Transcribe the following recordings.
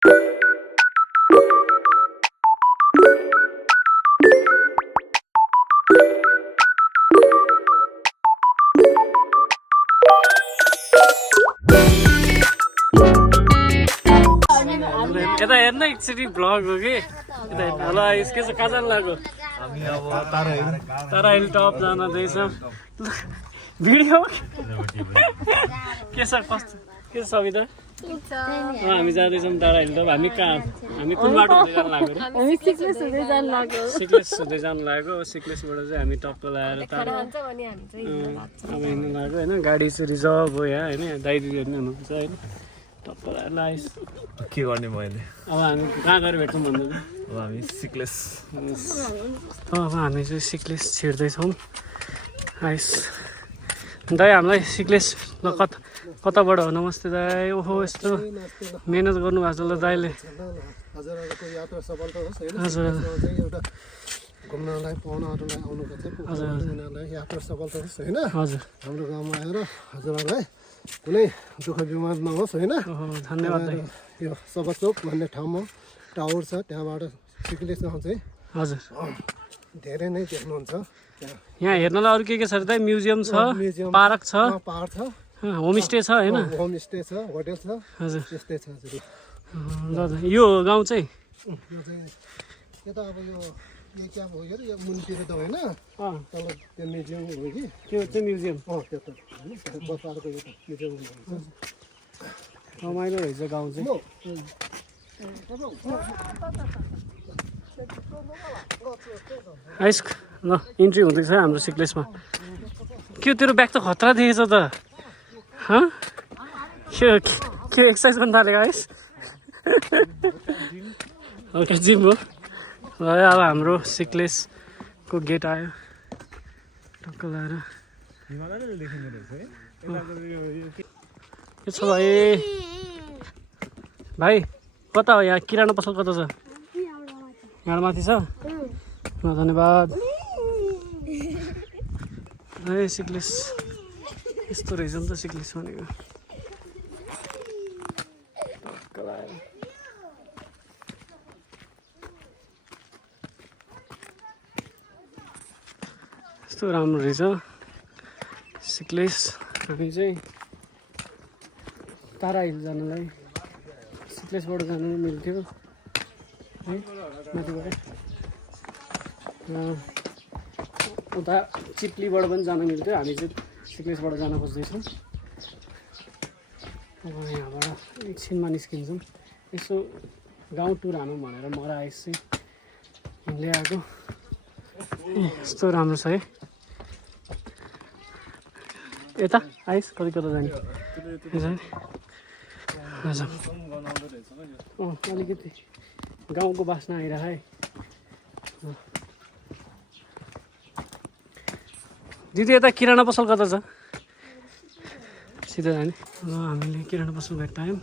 यता हेर्न एकचोटि भ्लग हो कि यता हेर्नु होला यसको चाहिँ कहाँ जानु लाग्यो हामी अब तारा हिल टप जाँदैछौँ भिडियो के छ कस्तो के छ सविता हामी जाँदैछौँ तारा हिल टप हामी कहाँ हामी कुन बाटो हुँदै जानु लाग्यो हामी सिक्लेस हुँदै जानु लाग्यो सिक्लेसबाट चाहिँ हामी टक्क लगाएर तारा अब हिँड्नु लाग्यो होइन गाडी चाहिँ रिजर्भ हो यहाँ होइन दाइ दिदीहरू पनि हुनुहुन्छ होइन टक्क लगाएर आइस के गर्ने मैले अब हामी कहाँ गएर भेट्छौँ भन्नु अब हामी सिक्लेस अब हामी चाहिँ सिक्लेस छिर्दैछौँ आइस दाइ हामीलाई सिक्लेस ल कताबाट हो नमस्ते दाइ ओहो यस्तो मिहिनेत गर्नुभएको छ ल दाइले हजुरहरूको यात्रा सफलता होस् होइन हजुर एउटा घुम्नलाई पाहुनाहरूलाई आउनुको चाहिँ उनीहरूलाई यात्रा सफलता होस् होइन हजुर हाम्रो गाउँमा आएर हजुरहरूलाई कुनै दुःख बिमार नहोस् होइन धन्यवाद दाइ यो सभाचोक भन्ने ठाउँमा टावर छ त्यहाँबाट सिक्लेस गाउँ चाहिँ हजुर धेरै नै देख्नुहुन्छ यहाँ हेर्नलाई अरू के छ दाइ म्युजियम छ म्युजियम पार्क छ पाहाड छ होमस्टे छ होइन होमस्टे छ होटेल छ हजुर त्यस्तै छ हजुर ल यो गाउँ चाहिँ यो चाहिँ यता अब यो क्या भयो अरे यो मुनितिर त होइन तल त्यो म्युजियम हो कि त्यो चाहिँ म्युजियम त्यो त होइन बसारको यो त म्युजियम रमाइलो रहेछ गाउँ चाहिँ आइस ल इन्ट्री हुँदैछ हाम्रो सिक्लेसमा के तेरो ब्याग त खतरा देखेछ त के एक्सर्साइज गर्नु थालेको आइस ओके जिम हो ल अब हाम्रो सिक्लेसको गेट आयो टक्क लगाएर के छ भाइ कता हो यहाँ किराना पसल कता छ यहाँ माथि छ ल धन्यवाद ए सिक्लेस यस्तो रहेछ नि त सिक्लेस भनेको यस्तो राम्रो रहेछ सिक्लेस हामी चाहिँ तारा हिल जानलाई सिक्लेसबाट जानु मिल्थ्यो है माथिबाट उता चिप्लीबाट पनि जान मिल्थ्यो हामी चाहिँ सिक्लेसबाट जान खोज्दैछौँ अब यहाँबाट एकछिनमा निस्किन्छौँ यसो गाउँ टुर हानौँ भनेर म र आइस चाहिँ हिँड्दै आएको यस्तो राम्रो छ है यता आइस कति कता जाने अलिकति गाउँको बास्ना आइरह है दिदी यता किराना पसल कता छ सिधा जाने ल हामीले किराना पसल भेट्टायौँ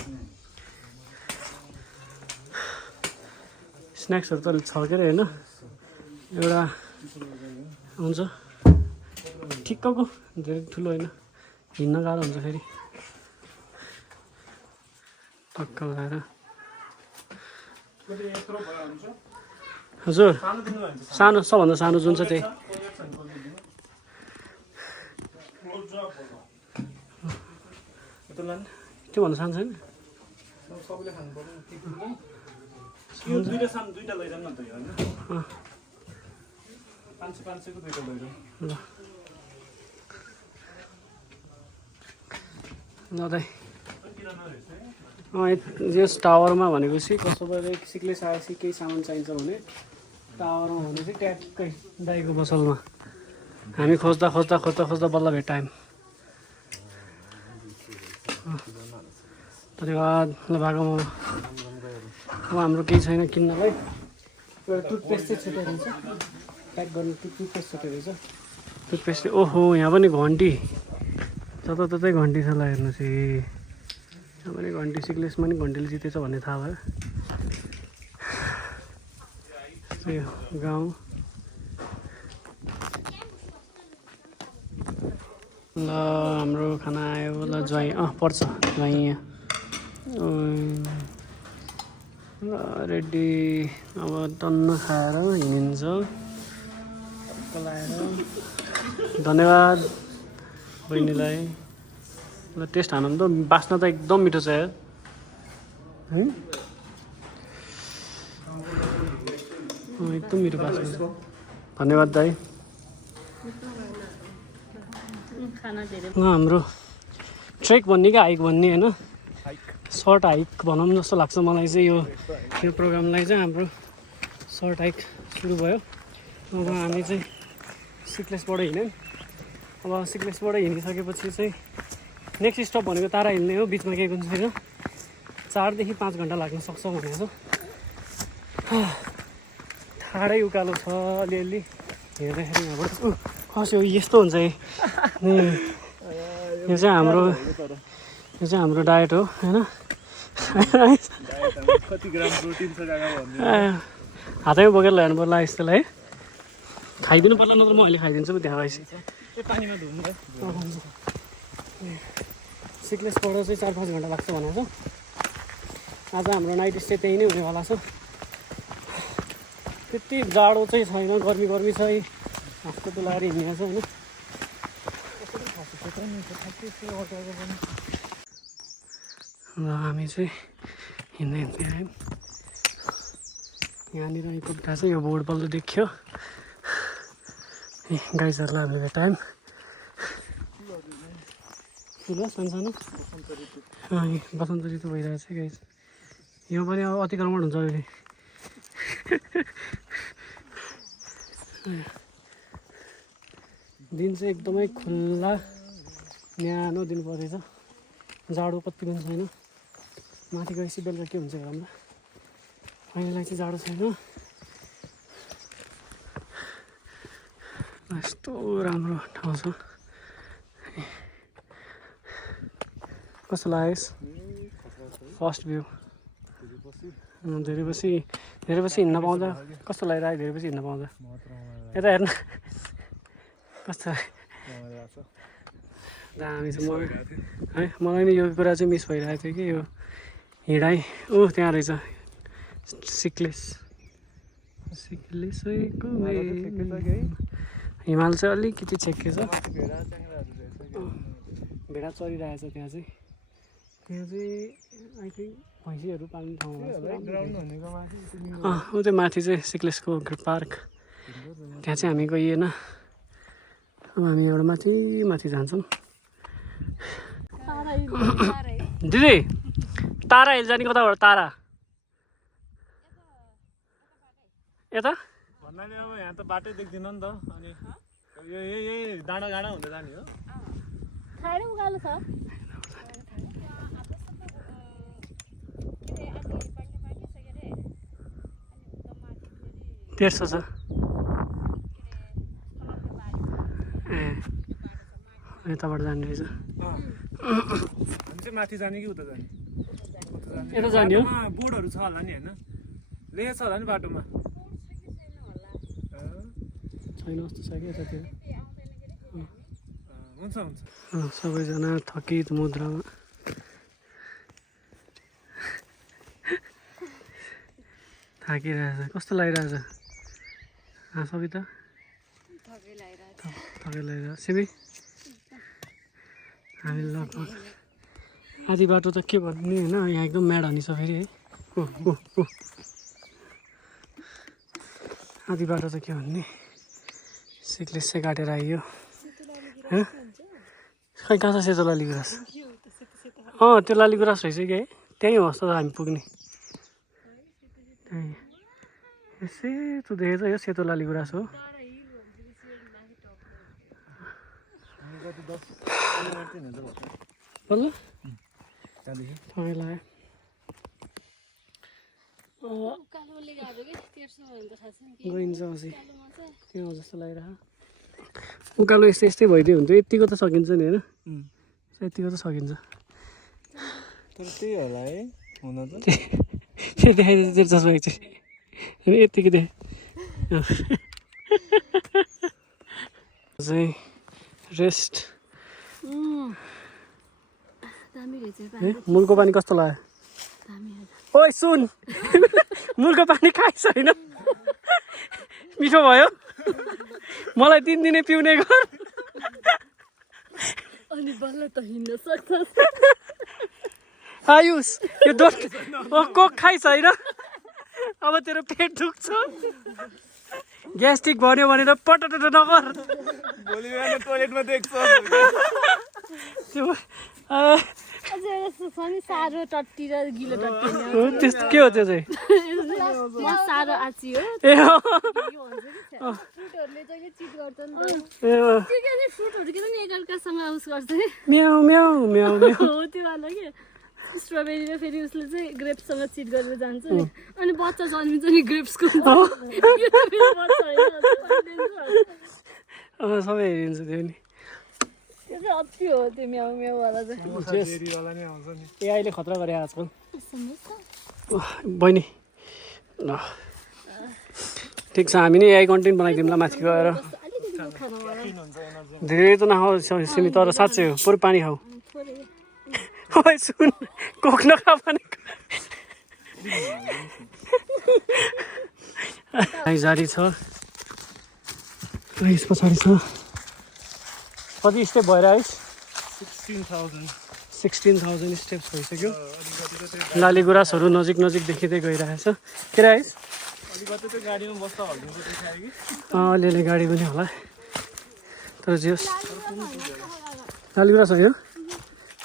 स्न्याक्सहरू त छ के अरे होइन एउटा हुन्छ ठिक्कको धेरै ठुलो होइन हिँड्न गाह्रो हुन्छ फेरि टक्क लगाएर हजुर सानो सबभन्दा सानो जुन छ त्यही त्योभन्दा सानो छैन ल दाइ यस टावरमा भनेपछि कसैबाट सिक्लेस आएपछि केही सामान चाहिन्छ भने टावरमा भने चाहिँ ट्याक्कै दाइको पसलमा हामी खोज्दा खोज्दा खोज्दा खोज्दा बल्ल भेट्टायौँ धन्यवाद ल बाटोमा अब हाम्रो केही छैन किन्नलाई एउटा टुथपेस्ट चाहिँ छुट्टै रहेछ प्याक गर्नु टुथपेस्ट छुट्टै रहेछ टुथपेस्ट ओहो यहाँ पनि घन्टी जताततै घन्टी छ ल हेर्नुहोस् है यहाँ पनि घन्टी सिक्लेसमा नि घन्टीले जितेछ भन्ने थाहा भयो यस्तै गाउँ ल हाम्रो खाना आयो ल ज्वाइँ पर्छ ज्वाइँ यहाँ रेडी अब टन्न खाएर हिँडिन्छ लाएर धन्यवाद बहिनीलाई ल टेस्ट हानौँ त बास्ना त एकदम मिठो छ यार है एकदम मिठो बास्ना छ धन्यवाद दाइ हाम्रो ट्रेक भन्ने कि हाइक भन्ने होइन सर्ट हाइक भनौँ जस्तो लाग्छ मलाई चाहिँ यो प्रोग्रामलाई चाहिँ हाम्रो सर्ट हाइक सुरु भयो अब हामी चाहिँ सिक्लेसबाट हिँड्यौँ अब सिक्लेसबाट हिँडिसकेपछि चाहिँ नेक्स्ट स्टप भनेको तारा हिल्ने हो बिचमा केही पनि छैन 4 देखि 5 घन्टा लाग्न सक्छ भनेको ठाडै उकालो छ अलिअलि हेर्दाखेरि यहाँबाट खस्यो यस्तो हुन्छ यो चाहिँ हाम्रो डायट हो होइन हातैमा बोकेर ल्याउनु पर्ला यस्तोलाई खाइदिनु पर्ला नत्र म अहिले खाइदिन्छु त्यहाँ भएपछि सिक्लेसबाट चाहिँ 4-5 घन्टा लाग्छ भनेको छ आज हाम्रो नाइट स्टे त्यही नै हुनेवाला छ त्यति जाडो चाहिँ छैन गर्मी छ हातको तुलाएर हिँडेको छ होइन र हामी चाहिँ हिँड्दै आयौँ यहाँनिर आइपुग्दा चाहिँ यो बोर्ड बल्ल देखियो गाइजहरूलाई हामी भेटायौँ ठुलो सानो बसन्त ऋतु भइरहेको छ गाइज यो पनि अब अतिक्रमण हुन्छ अहिले दिन चाहिँ एकदमै खुल्ला न्यानो दिन परेछ जाडो कति पनि छैन माथि गएपछि बेलुका के हुन्छ हेरौँ ल अहिलेलाई चाहिँ जाडो छैन यस्तो राम्रो ठाउँ छ कस्तो लाग्यो फर्स्ट भ्यू धेरै पछि हिँड्न पाउँदा कस्तो लागिरहेको धेरै पछि हिँड्न पाउँदा यता हेर्न कस्तो दामी छ मलाई नि यो कुरा चाहिँ मिस भइरहेको थियो कि यो हिँडाइ त्यहाँ रहेछ सिक्लेस हिमाल चाहिँ अलिकति छेक्के छ भेडा चरिरहेछ त्यहाँ चाहिँ आई थिङ्क भैँसीहरू पाल्ने ठाउँ ऊ त्यो माथि चाहिँ सिक्लेसको पार्क त्यहाँ चाहिँ हामी गइएन अब हामी एउटा माथि जान्छौँ दिदी तारा हिल जाने कताबाट तारा यता भन्नाले अब यहाँ त बाटै देख्दैन नि त अनि यो डाँडा गाडा हुँदै जाने हो ठाडै उकालो छ तेर्सो छ यताबाट जाने रहेछ हामी चाहिँ माथि जाने कि उता जाने यता जाने हो बोर्डहरू छ होला नि होइन लेखेको छ होला नि बाटोमा छैन जस्तो छ कि यतातिर हुन्छ सबैजना थकित मुद्रामा थाकिरहेछ कस्तो लागिरहेछ सबिता थकै लागिरहेछ सिमी हामी लगभग आधी बाटो त के भन्ने होइन यहाँ एकदम म्याड हानी छ फेरि है आधी बाटो त के भन्ने सिक्लेस चाहिँ काटेर आइयो होइन खै कहाँ छ सेतो लालीगुराँस त्यो लालीगुराँस रहेछ कि है त्यहीँ हो जस्तो त हामी पुग्ने सेतो देखेछ यो सेतो लालीगुराँस हो बल्ल तपाईँलाई गइन्छ अझै त्यो जस्तो लागिरह उकालो यस्तै भइदियो हुन्छ यतिको त सकिन्छ नि होइन यतिको त सकिन्छ तर त्यही होला है हुन त त्यो देखाइदिन्छ तेरो चस्मा एकचोटि यतिको देखेँ चाहिँ रेस्ट मुलको पानी कस्तो लाग्यो ओइ सुन मुलको पानी खाइस् होइन मिठो भयो मलाई 3 दिने पिउने गर अनि बल्ल त हिँड्न सक्छस् आयुष यो कोक खाइस् होइन अब तेरो पेट दुख्छ ग्यास्ट्रिक भन्यो भनेर पटट नगर भोलि बिहान टोयलेटमा देख्छ त्यो अझै यस्तो छ नि सारो टट्टी र गिलो टट्टी त्यस्तो के हो त्यो चाहिँ म सारो आची हो ए हो फ्रुटहरूले चाहिँ चिट गर्छ नि त ए हो त्यो के नि फ्रुटहरू किन नि एकअर्कासँग उस गर्छ नि म्याउ म्याउ म्याउ म्याउ हो त्यो वाला के स्ट्रबेरी र फेरि उसले चाहिँ ग्रेप्ससँग चिट गरेर जान्छ नि अनि बच्चा जन्मिन्छ नि ग्रेप्सको सबै हेरिन्छ त्यो नि त्यो चाहिँ अति हो त्यो म्याउ म्याउ वाला चाहिँ जेरीवाला नै आउँछ नि ए अहिले खतरा गरे आजकल बहिनी ल ठिक छ हामी नै एआई कन्टेन्ट बनाइदिउँला माथि गएर धेरै त नखाऊ सिमी तर साँच्चै हो पुरै पानी खाऊ ओइ सुन कोक नखा भनेको जारी छ यस पछाडि छ कति स्टेप भएर आइस 16,000 स्टेप्स भइसक्यो लाली गुराँसहरू नजिक नजिक देखिँदै गइरहेछ के रे आइस अलिकति त्यो गाडीमा बस्दा हल्लिन्छ देखायो कि अलिअलि गाडी पनि होला तर जे होस् लाली गुराँस होइन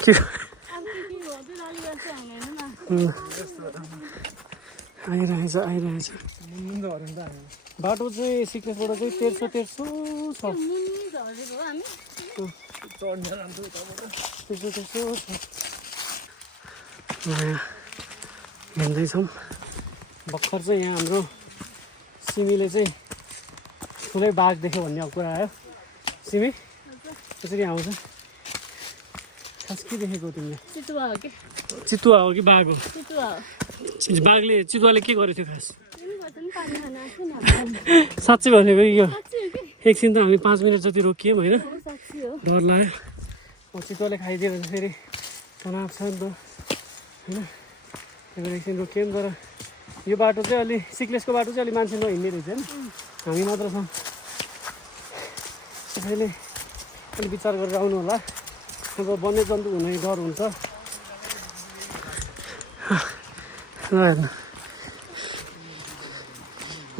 के आइरहेछ बाटो चाहिँ सिक्नेसबाट चाहिँ 1300 छ हिँड्दैछौँ भर्खर चाहिँ यहाँ हाम्रो सिमीले चाहिँ ठुलै बाघ देख्यो भन्ने कुरा आयो सिमी कसरी आउँछ खास के देखेको तिमीले चितुवा हो कि चितुवा हो कि बाघ हो चितुवा हो चितुवाले के गरेको थियो खास पानी खान आएको नि साँच्चै भनेको यो साँच्चै हो कि एकछिन त हामी 5 मिनट जति रोकियौँ होइन साँच्चै हो डर लाग्यो अब चितुवाले खाइदियो भने फेरि तनाव छ नि त होइन त्यही भएर एकछिन रोकियौँ तर यो बाटो चाहिँ अलि सिक्लेसको बाटो चाहिँ अलि मान्छे नहिँड्ने रहेछ नि हामी मात्र छौँ त्यसैले अलि विचार गरेर आउनु होला अब वन्यजन्तु हुने डर हुन्छ हेर्नु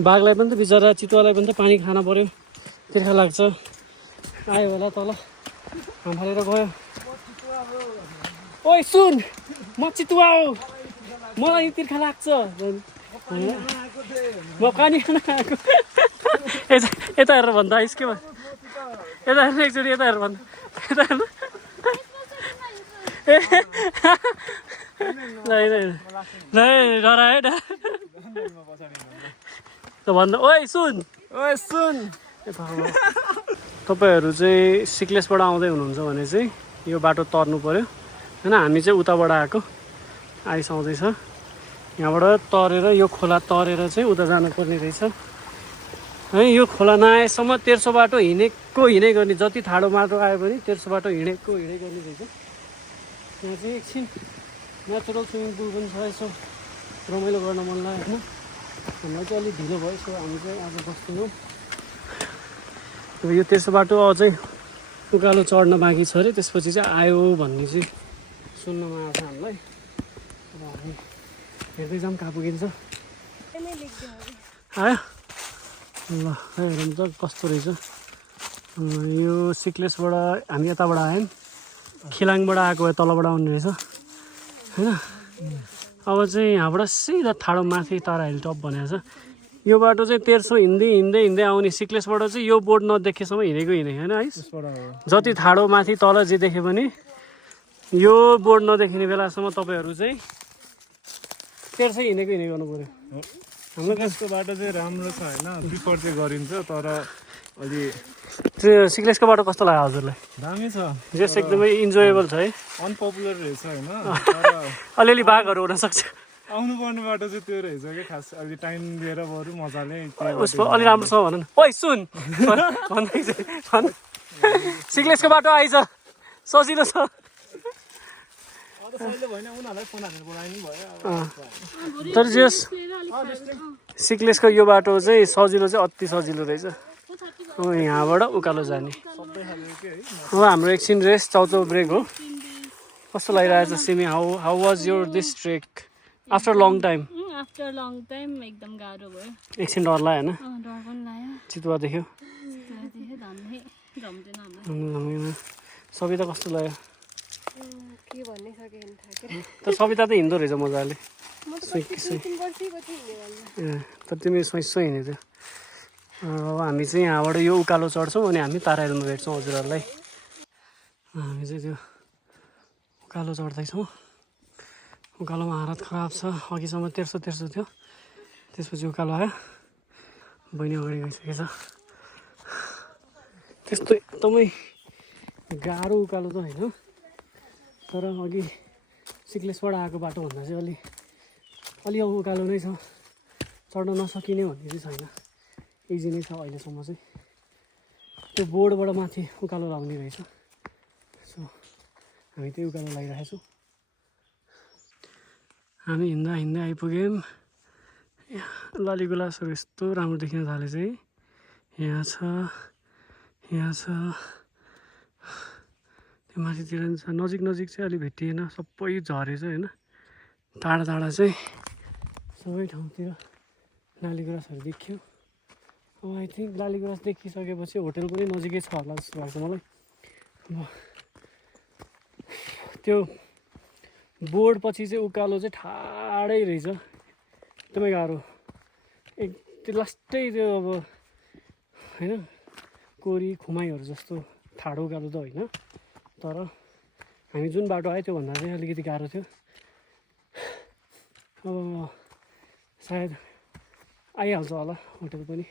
बाघलाई पनि त बिचरा चितुवालाई पनि त पानी खान पर्यो तिर्खा लाग्छ आयो होला तल हाम्फालेर गयो ओइ सुन म चितुवा हो मलाई तिर्खा लाग्छ म पानी खान आएको यता हेरेर भन्दा आइस के भयो यता हेर्नु एकचोटि यता हेरेर भन्दा यता हेर्नु डरायो त भन्दा ओइ सुन तपाईँहरू चाहिँ सिक्लेसबाट आउँदै हुनुहुन्छ भने चाहिँ यो बाटो तर्नु पऱ्यो होइन हामी चाहिँ उताबाट आएको आइस आउँदैछ यहाँबाट तरेर यो खोला तरेर चाहिँ उता जानुपर्ने रहेछ है यो खोला नआएसम्म 1300 बाटो हिँडै गर्ने जति ठाडो बाटो आयो भने 1300 बाटो हिँडै गर्ने रहेछ यहाँ चाहिँ एकछिन नेचुरल स्विमिङ पुल पनि छ यसो रमाइलो गर्न मन लाग्यो होइन हामीलाई चाहिँ अलिक ढिलो भयो यसो हामी चाहिँ आज बस्दैनौँ अब यो 1300 बाटो अझै उकालो चढ्न बाँकी छ अरे त्यसपछि चाहिँ आयो भन्ने चाहिँ सुन्नमा आएको छ हामीलाई अब हामी हेर्दै जाऊँ कहाँ पुगिन्छ आयो ल हेरौँ त कस्तो रहेछ यो सिक्लेसबाट हामी यताबाट आयौँ खिलाङबाट आएको भए तलबाट आउने रहेछ होइन अब चाहिँ यहाँबाट सिधा ठाडो माथि तारा हिल टप भनेको छ यो बाटो चाहिँ 1300 हिँड्दै आउने सिक्लेसबाट चाहिँ यो बोर्ड नदेखेसम्म हिँडेको होइन है जति ठाडो माथि तल जे देख्यो भने यो बोर्ड नदेखिने बेलासम्म तपाईँहरू चाहिँ 1300 हिँडेको गर्नु पऱ्यो हाम्रो त्यसको बाटो चाहिँ राम्रो छ होइन प्रिफर चाहिँ गरिन्छ तर अलि त्यो सिक्लेसको बाटो कस्तो लाग्यो हजुरलाई दामी छ जस एकदमै इन्जोयबल छ है अनपपुलर रहेछ होइन अलिअलि बाघहरू हुनसक्छ आउनु पर्ने बाटो चाहिँ त्यो रहेछ कि खास अलि टाइम दिएर बरु मजाले उसको अलि राम्रोसँग भन न ओइ सुन सिक्लेसको बाटो आइज सजिलो छ अब सहिले भएन उनीहरूलाई फोन हालेर बोलाइनु भयो तर जस सिक्लेसको यो बाटो चाहिँ सजिलो चाहिँ अति सजिलो रहेछ यहाँबाट उकालो जाने अब हाम्रो एकछिन रेस्ट चाउचाउ ब्रेक हो कस्तो लागिरहेछ Simi how was your this trek after long time after long time एकदम गाह्रो भयो एकछिन डर लाग्यो होइन डर पनि लाग्यो चितुवा देख्यो झम्दैन सविता कस्तो लाग्यो के भन्ने सकेन थाहा के तर सविता त हिँड्दो रहेछ मजाले तर तिमी सोच हिँडेको थियो अब हामी चाहिँ यहाँबाट यो उकालो चढ्छौँ अनि हामी ताराहिलमा भेट्छौँ हजुरहरूलाई हामी चाहिँ त्यो उकालो चढ्दैछौँ उकालोमा हालत खराब छ अघिसम्म तेर्सो थियो त्यसपछि उकालो आयो बहिनी अगाडि गइसकेछ त्यस्तो एकदमै गाह्रो उकालो त होइन तर अघि सिक्लेसबाट आएको बाटोभन्दा चाहिँ अलि उकालो नै छ चढ्न नसकिने भन्ने चाहिँ छैन इजी नै छ अहिलेसम्म चाहिँ त्यो बोर्डबाट माथि उकालो लाउने रहेछ सो हामी त्यही उकालो लगाइरहेको छौँ हामी हिँड्दा आइपुग्यौँ लालीगुलासहरू यस्तो राम्रो देखिन थाले चाहिँ यहाँ छ त्यो माथितिर नि छ नजिक चाहिँ अलि भेटिएन सबै झरेछ होइन टाढा चाहिँ सबै ठाउँतिर लालीगुराँसहरू देखियो अब आई थिङ्क लालीगुराँस देखिसकेपछि होटल पनि नजिकै छ होला जस्तो लाग्छ मलाई अब त्यो बोर्ड पछि चाहिँ उकालो चाहिँ ठाडै रहेछ एकदमै गाह्रो त्यो लास्टै त्यो अब होइन कोरी खुमाईहरू जस्तो ठाडो उकालो त होइन तर हामी जुन बाटो आयो त्योभन्दा चाहिँ अलिकति गाह्रो थियो अब सायद आइहाल्छ होला होटल पनि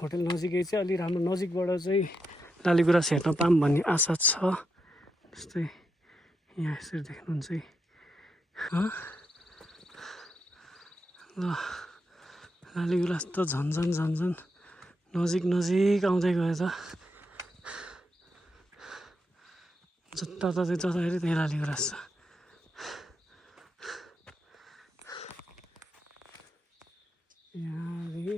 होटल नजिकै चाहिँ अलि राम्रो नजिकबाट चाहिँ लालीगुराँस हेर्न पाऊँ भन्ने आशा छ जस्तै यहाँ यसरी देख्नुहुन्छ है ल लालीगुराँस त झन् नजिक आउँदै गयो त जताततै जताखेरि त्यही लालीगुराँस छ यहाँदेखि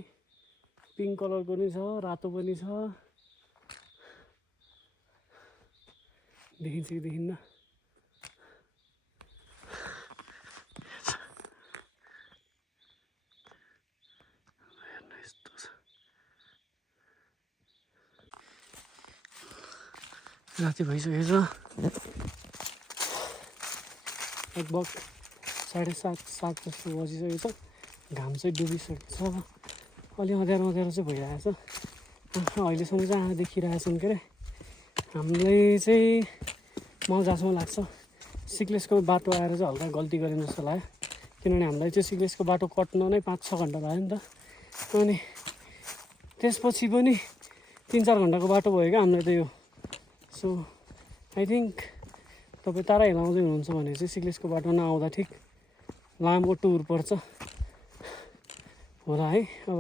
पिङ्क कलरको पनि छ रातो पनि छ देखिन्छ कि देखिन्न राति भइसकेछ लगभग 7:30 जस्तो बजिसकेको छ घाम चाहिँ डुबिसकेको छ अलि अँध्यारो चाहिँ भइरहेको छ अहिलेसम्म चाहिँ देखिरहेछौँ के अरे हामीलाई चाहिँ मजासम्म लाग्छ सिक्लेसको बाटो आएर चाहिँ हल्का गल्ती गरेँ जस्तो लाग्यो किनभने हामीलाई चाहिँ सिक्लेसको बाटो कट्न नै 5-6 घन्टा लाग्यो नि त अनि त्यसपछि पनि 3-4 घन्टाको बाटो भयो क्या हामीलाई त यो सो आई थिङ्क तपाईँ ताराहिल आउँदै हुनुहुन्छ भने चाहिँ सिक्लेसको बाटो नआउँदा ठिक लामो टुर पर्छ होला है अब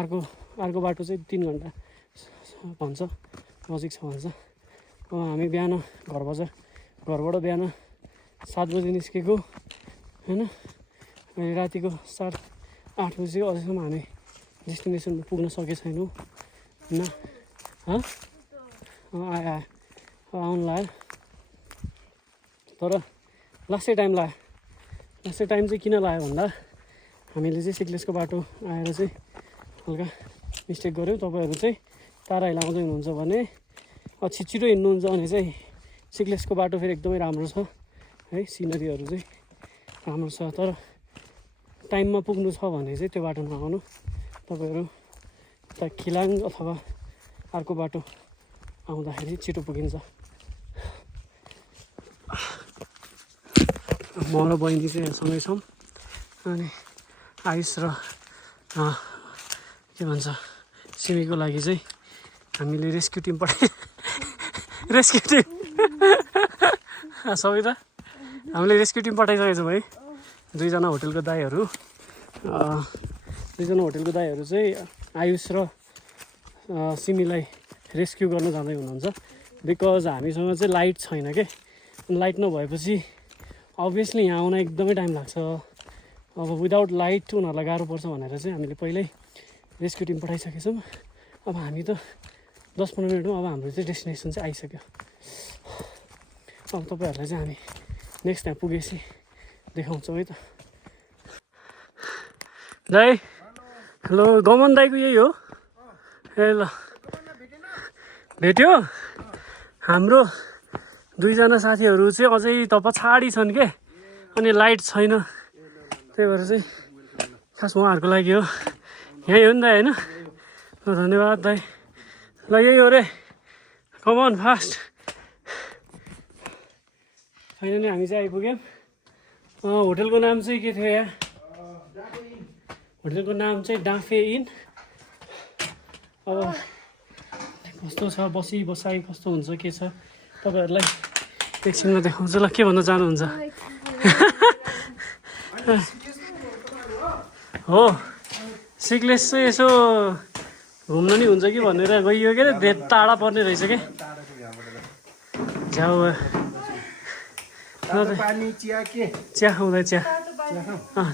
अर्को बाटो चाहिँ 3 घन्टा भन्छ नजिक छ भन्छ अब हामी बिहान घरबाट बिहान 7 बजी निस्केको होइन अनि रातिको 7-8 बजी अझैसम्म हामी डेस्टिनेसनमा पुग्न सकेको छैनौँ होइन आउनु लाग्यो तर लास्टै टाइम चाहिँ किन लाग्यो भन्दा हामीले चाहिँ सिक्लेसको बाटो आएर चाहिँ हल्का मिस्टेक गऱ्यौँ तपाईँहरू चाहिँ ताराहिल आउँदै हुनुहुन्छ भने छिटो हिँड्नुहुन्छ भने चाहिँ सिक्लेसको बाटो फेरि एकदमै राम्रो छ है सिनरीहरू चाहिँ राम्रो छ तर टाइममा पुग्नु छ भने चाहिँ त्यो बाटो नआउनु तपाईँहरू यता खिलाङ अथवा अर्को बाटो आउँदाखेरि छिटो पुगिन्छ म र बहिनी चाहिँ सँगै छौँ अनि आयुष र के भन्छ सिमीको लागि चाहिँ हामीले रेस्क्यु टिम सबै त हामीले रेस्क्यु टिम पठाइसकेको छौँ है दुईजना होटेलको दाइहरू चाहिँ आयुष र सिमीलाई रेस्क्यु गर्न जाँदै हुनुहुन्छ बिकज हामीसँग चाहिँ लाइट छैन के लाइट नभएपछि अभियसली यहाँ आउन एकदमै टाइम लाग्छ। अब विदाउट लाइट उनीहरूलाई गाह्रो पर्छ भनेर चाहिँ हामीले पहिल्यै रेस्क्यु टिम पठाइसकेका छौँ। अब हामी त 10-15 मिनटमा अब हाम्रो चाहिँ डेस्टिनेसन चाहिँ आइसक्यो। अब तपाईँहरूलाई चाहिँ हामी नेक्स्ट त्यहाँ पुगेपछि देखाउँछौँ है त। दाइ हेलो, गमन दाइको यही हो? ए ल भेट्यो। हाम्रो 2जना साथीहरू चाहिँ अझै त पछाडि छन् के, अनि लाइट छैन, त्यही भएर चाहिँ खास उहाँहरूको लागि हो। यहीँ हो नि दाइ होइन? धन्यवाद दाइ। ल यही हो रे, कमन फास्ट। फाइनली हामी चाहिँ आइपुग्यौँ। होटलको नाम चाहिँ के थियो यहाँ? होटलको नाम चाहिँ डाँफे इन। अब कस्तो छ बसाइ कस्तो हुन्छ के छ तपाईँहरूलाई एकछिनमा देखाउँछु। ल के भन्न चाहनुहुन्छ? हो सिक्लेस चाहिँ यसो घुम्नु नि हुन्छ कि भनेर गइयो के अरे, टाढा पर्ने रहेछ के। झ्याउ चिया खाउँदा चिया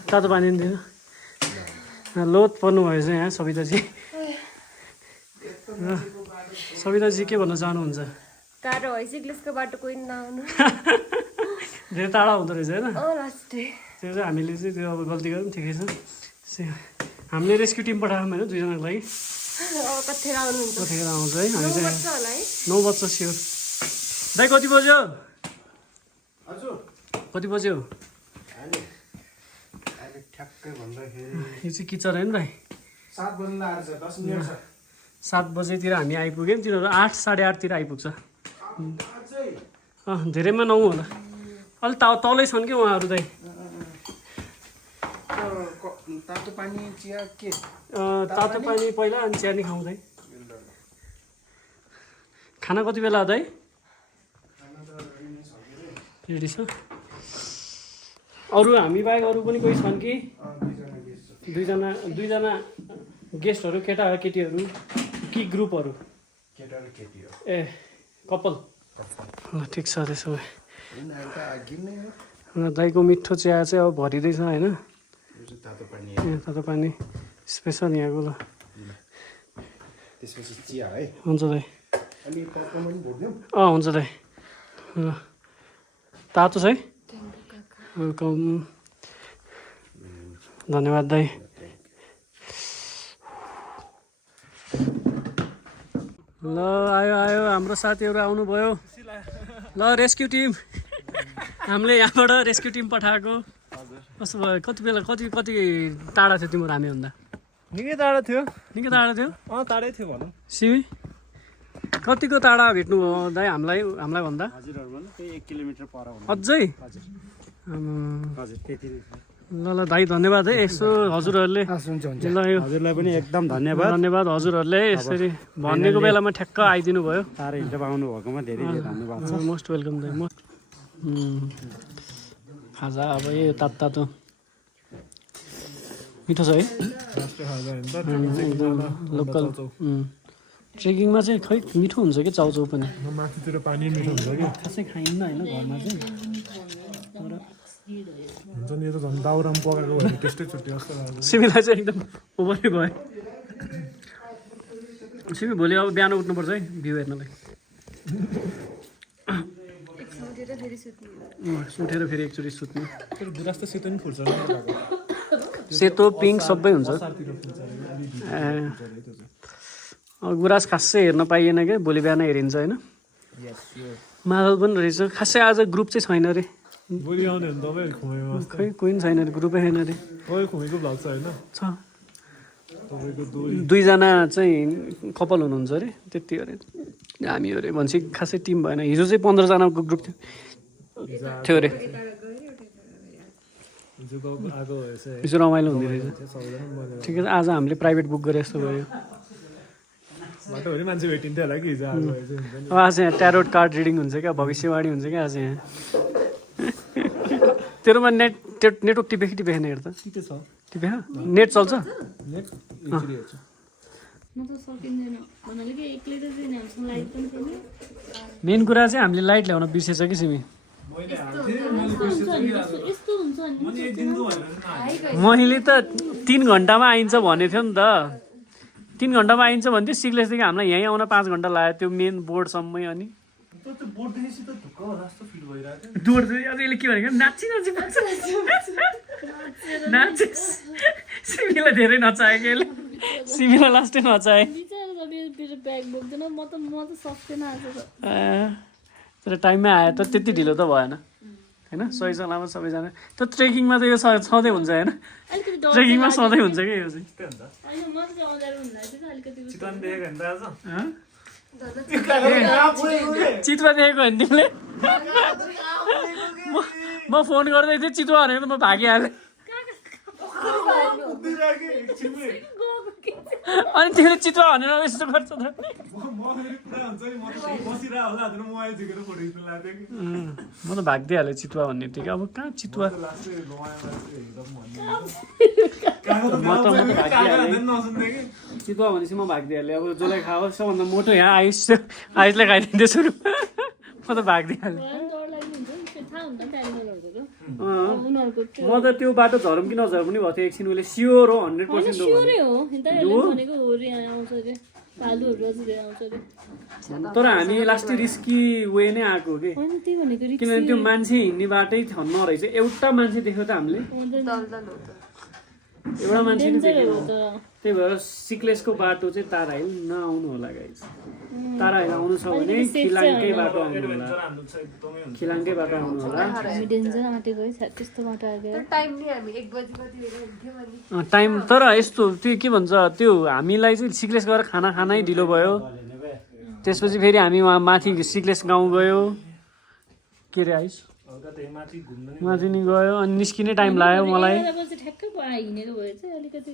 तातो पानी नि दिनु। लोत पर्नुभयो चाहिँ यहाँ सविताजी। सविताजी के भन्न चाहनुहुन्छ? टाढो है सिक्लेसको बाटो कोही नआउनु। धेरै टाढा हुँदो रहेछ होइन? त्यो चाहिँ हामीले चाहिँ त्यो अब गल्ती गऱ्यौँ, ठिकै छ। हामीले रेस्क्यु टिम पठायौँ होइन 2जनाको लागि। कतिखेर आउनुहुन्छ? कतिखेर आउँछ है? हामी चाहिँ 9 बज्छ स्योर। दाइ कति बज्यो? कति बज्यो? यो चाहिँ किचन होइन दाइ? 7 बजेतिर हामी आइपुग्यौँ। तिनीहरू 8 साढे 8तिर आइपुग्छ। धेरैमा 9 होला। अलिक तलै छन् कि उहाँहरू दाइ? तातो पानी चिया के? तातो पानी पहिला अनि चिया नि खाउँदै। खाना कति बेला दाइ? रेडी छ? अरू हामी बाहेक अरू पनि कोही छन् कि? 2जना गेस्टहरू, केटा केटीहरू कि ग्रुपहरू? ए कपाल। ल ठिक छ त्यसो भए। दाइको मिठो चिया चाहिँ अब भरिँदैछ होइन? तातो पानी स्पेसल यहाँको। ल त्यसपछि चिया है। हुन्छ दाइ। अनि पपकर्न पनि भोग्यौँ। हुन्छ दाइ। ल तातो छ है? वेलकम, धन्यवाद दाइ। ल आयो हाम्रो साथीहरू आउनुभयो। ल रेस्क्यु टिम, हामीले यहाँबाट रेस्क्यु टिम पठाएको। कस्तो भयो? कति बेला कति टाढा थियो तिम्रो हामीभन्दा? निकै टाढा थियो। निकै टाढा थियो? टाढै थियो भनौँ। सिमी कतिको टाढा भेट्नुभयो दाइ हामीलाई भन्दा? हजुरहरूमा 1 किलोमिटर पर हुनु। अझै? हजुर त्यति। ल दाइ धन्यवाद है। यसो हजुरहरूले ल हजुरलाई पनि एकदम धन्यवाद हजुरहरूले यसरी भनेको बेलामा ठ्याक्क आइदिनु भयो। टाढै हिँडेर आउनु भएकोमा धेरै धन्यवाद छ। मोस्ट वेलकम दाइ। खाजा अब यो तातो मिठो छ है? एकदम लोकल। ट्रेकिङमा चाहिँ खै मिठो हुन्छ कि चाउचाउ पनि? माथितिर पानी मिठो हुन्छ कि खासै खाइन्न होइन घरमा चाहिँ, तर हुन्छ नि। यो त झन् दाउरामा पकाएको भयो त्यस्तै छुट्टी जस्तो लाग्छ। सिमीलाई चाहिँ एकदम ओभरै भयो। सिमी भोलि अब बिहान उठ्नुपर्छ है भ्यू हेर्नलाई। सुतेर फेरि एकचोटि सुत्नु। गुराँस त सेतो नि फुल्छ। सेतो पिङ्क सबै हुन्छ। गुराँस खासै हेर्न पाइएन क्या, भोलि बिहान हेरिन्छ होइन? मादल पनि रहेछ। खासै आज ग्रुप चाहिँ छैन अरे। भोलि आउने भने तपाईँ खुवाइमा खै कोही पनि छैन अरे, ग्रुपै छैन अरे। तपाईँ खुवाइको भ्लग छ होइन? छ। तपाईँको 2जना चाहिँ कपाल हुनुहुन्छ अरे, त्यति अरे। हामी अरे भनेपछि खासै टिम भएन। हिजो चाहिँ 15जनाको ग्रुप थियो अरे। हिजो रमाइलो हुँदो रहेछ। ठिकै छ, आज हामीले प्राइभेट बुक गरे जस्तो भयो। बाटोभरि मान्छे भेटिन्थ्यो होला कि हिजो। अब आज यहाँ ट्यारोट कार्ड रिडिङ हुन्छ क्या, भविष्यवाणी हुन्छ क्या आज यहाँ। तेरोमा नेटवर्क टिपेन हेर त? टिपे नेट चल्छ? मेन कुरा चाहिँ हामीले लाइट ल्याउन बिर्सेछ कि सिमी। मैले हाल्थेँ मैले पैसा चुकिरहेको यस्तो हुन्छ नि मैले एक दिनको भनेर नहालेँ। मैले त 3 घन्टामा आइन्छ भनेको थियो नि त 3 घन्टामा आइन्छ भन्थ्यो सिक्लेसदेखि हामीलाई यहीँ आउन 5 घन्टा लाग्यो त्यो मेन बोर्डसम्मै अनि त्यो बोर्डदेखि त ढुक्क होला जस्तो फिल भइरहेको थियो। डोर चाहिँ अब यसले के भनेको नाची नाची सिमीलाई धेरै नचायो कि यसले सिमीलाई लास्टै नचाए बिचारा त मेरो ब्याग बोक्दैन म त सक्दैन आज त तर टाइममै आयो त त्यति ढिलो त भएन होइन सही सलामत सबैजना त ट्रेकिङमा त यो सधैँ हुन्छ होइन अलिकति डर ट्रेकिङमा सधैँ हुन्छ कि यो चाहिँ त्यस्तै हुन्छ। होइन म चाहिँ अँध्यारो हुन लाग्छ अलिकति चितवन देखेको नि त आज? हँ? कहाँ पुगेको के? चितुवा देखेको होइन तिमीले म फोन गर्दै थिएँ चितुवा भनेको त म भागिहालेँ उभिरहेको के एकछिनमै। अनि तिमीले चितुवा भनेर यस्तो गर्छ त म फेरि पुरा हुन्छ नि, म त बसिरहेको होला भनेर म आएर झिकेर फोटो खिच्नु लाग्थेँ कि। म त भाग्दिहालेँ चितुवा भन्ने बित्तिकै अब कहाँ चितुवा लास्टै रमायो लास्टै एकदम भन्ने। कागो त कागो हाल्दैन नसुन्ने कि। चितुवा भनेपछि म भागिदिइहालेँ अब जसलाई खाओस् सबभन्दा मोटो यहाँ आयुषले खाइदिँदै सुरु म त भागिदिइहालेँ डर लाग्ने हुन्छ नि थाहा हुन्छ नि एनिमलहरूको उनीहरूको म त त्यो बाटो झरौँ कि नझरौँ पनि भएको थियो एकछिन उसले स्योर हो 100% हो स्योरै हो यिनीहरूले भनेको हो रे यहाँ आउँछ अरे भालुहरू अझै आउँछ अरे तर हामी लास्टै रिस्की वे नै आएको हो कि होइन त्यही भनेको रिक्स किनभने त्यो मान्छे हिँड्ने बाटै नरहेछ एउटा मान्छे देख्यो त हामीले एउटा मान्छे नै देखेको हो तर त्यही भएर सिक्लेसको बाटो चाहिँ तारा हिल नआउनु होला गाइस तारा हिल आउनु छ भने खिलाङकै बाटो आउनु होला डेन्जर हाम्रो छ एकदमै हुन्छ। खिलाङकै बाटो आउनु होला हामी डेन्जर आँटेको है त्यस्तो बाटो आएर टाइम नि हामी 1 बजी कति बेला हुन्थ्यो भने टाइम तर यस्तो त्यो के भन्छ त्यो हामीलाई चाहिँ सिक्लेस गएर खाना खानै ढिलो भयो त्यसपछि फेरि हामी वहाँ माथि सिक्लेस गाउँ गयो के रे आइस हल्का त्यही माथि घुम्नु नि। माथि नि गयो अनि निस्किने टाइम लाग्यो मलाई ठ्याक्कै हिँडेको भए चाहिँ अलिकति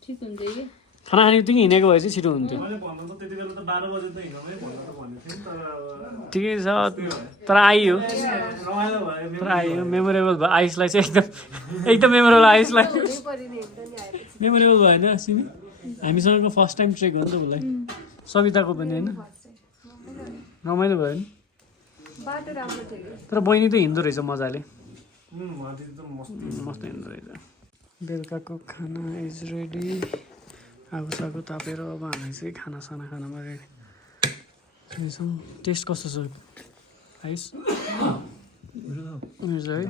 ठिक हुन्थ्यो कि खाना खाने बित्तिकै हिँडेको भए चाहिँ छिटो हुन्थ्यो मैले भन्नु त त्यति बेला त 12 बजे त हिँड्नै भन्नु त भनेको थिएँ नि तर ठिकै छ तर आइयो रमाइलो भयो। तर आइयो मेमोरेबल भयो आइसलाई चाहिँ एकदम मेमोरेबल आइसलाई परिने हुन्छ नि आएपछि मेमोरेबल भएन सिमी हामीसँगको फर्स्ट टाइम ट्रेक हो नि त उसलाई सविताको पनि होइन रमाइलो भयो नि बाटो राम्रो थियो तर बहिनी त हिँड्दो रहेछ मजाले माथि त मस्त मस्त हिँड्दो रहेछ बेलुकाको खाना इज रेडी आगो सागो तापेर अब हामी चाहिँ खानासाना खानामा रेडी टेस्ट कस्तो छ आइस मेरो है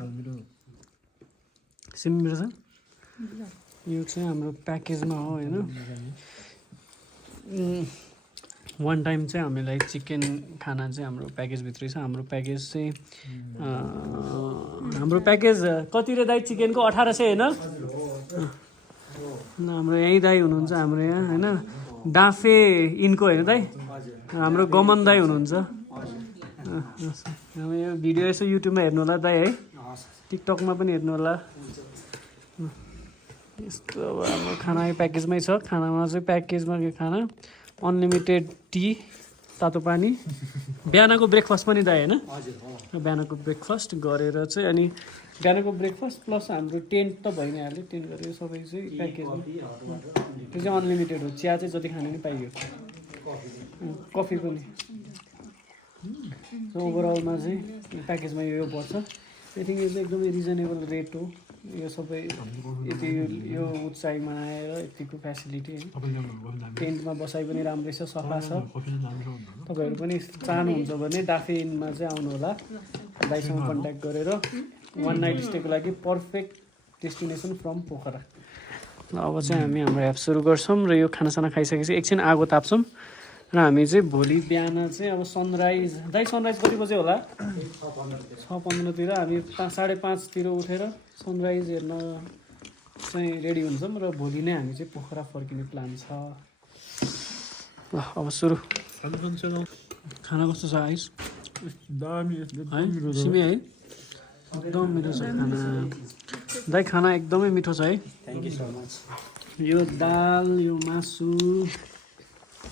सिमी मेरो छ यो चाहिँ हाम्रो प्याकेजमा हो होइन वान टाइम चाहिँ हामीलाई चिकन खाना चाहिँ हाम्रो प्याकेजभित्रै छ हाम्रो प्याकेज चाहिँ हाम्रो प्याकेज कति रे दाइ चिकनको 1800 होइन हाम्रो यहीँ दाई हुनुहुन्छ हाम्रो यहाँ होइन डाफे इनको होइन दाई हाम्रो गमन दाई हुनुहुन्छ अब यो भिडियो यसो युट्युबमा हेर्नु होला दाई है टिकटकमा पनि हेर्नु होला यस्तो अब हाम्रो खाना यो प्याकेजमै छ खानामा चाहिँ प्याकेजमा के खाना अनलिमिटेड टी तातो पानी बिहानको ब्रेकफास्ट पनि दाइ होइन बिहानको ब्रेकफास्ट गरेर चाहिँ अनि बिहानको ब्रेकफास्ट प्लस हाम्रो टेन्ट त भइ नै हाल्यो टेन्ट गरेर सबै चाहिँ प्याकेजमा त्यो चाहिँ अनलिमिटेड हो चिया चाहिँ जति खाने नि पाइयो कफी पनि ओभरअलमा चाहिँ प्याकेजमा यो पर्छ आई थिङ्क यो चाहिँ एकदमै रिजनेबल रेट हो यो सबै यति यो उचाइमा आएर यतिको फेसिलिटी होइन टेन्टमा बसाइ पनि राम्रै छ सफा छ तपाईँहरू पनि चाहनुहुन्छ भने डाफे इनमा चाहिँ आउनु होला दाइसँग कन्ट्याक्ट गरेर 1 नाइट स्टेको लागि पर्फेक्ट डेस्टिनेसन फ्रम पोखरा ल अब चाहिँ हामी हाम्रो एप सुरु गर्छौँ र यो खानासाना खाइसकेपछि एकछिन आगो ताप्छौँ र हामी चाहिँ भोलि बिहान चाहिँ अब सनराइज दाइ सनराइज कति बजे होला 6:15 हामी 5:30 उठेर सनराइज हेर्न चाहिँ रेडी हुन्छौँ र भोलि नै हामी चाहिँ पोखरा फर्किने प्लान छ ल अब सुरु खाना कस्तो छ आइस है सिमी है एकदम मिठो छ खाना दाइ खाना एकदमै मिठो छ है थ्याङ्क यू सो मच यो दाल यो मासु